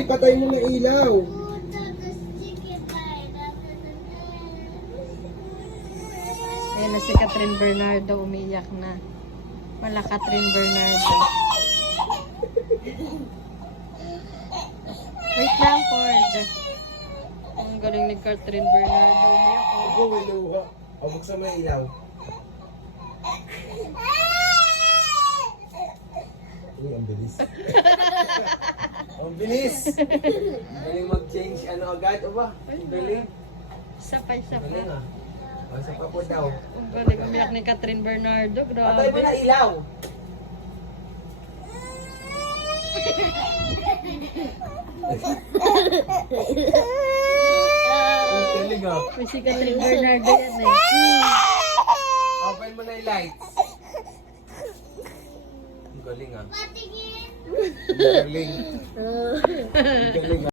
Hindi, patay mo na ilaw. Ayan na si Catherine Bernardo, umiyak na. Wala Catherine Bernardo. Wait lang, Ford. Ang galing ni Catherine Bernardo, umiyak. Ako, wiluha. O, buksan mo yung ilaw. Uy, ang bilis. Ang bilis! Ang galing mag-change ano agad, o ba? Ang galing. Isa pa, isa Ang galing pa. ah. O, isa pa po daw. Ang galing umiyak ni Catherine Bernardo, Patay mo na grabe. ilaw! Ang galing ah. May si Catherine Bernardo yan eh. Open mo na yung lights. Ang galing ah. Ang galing. Ang galing ah.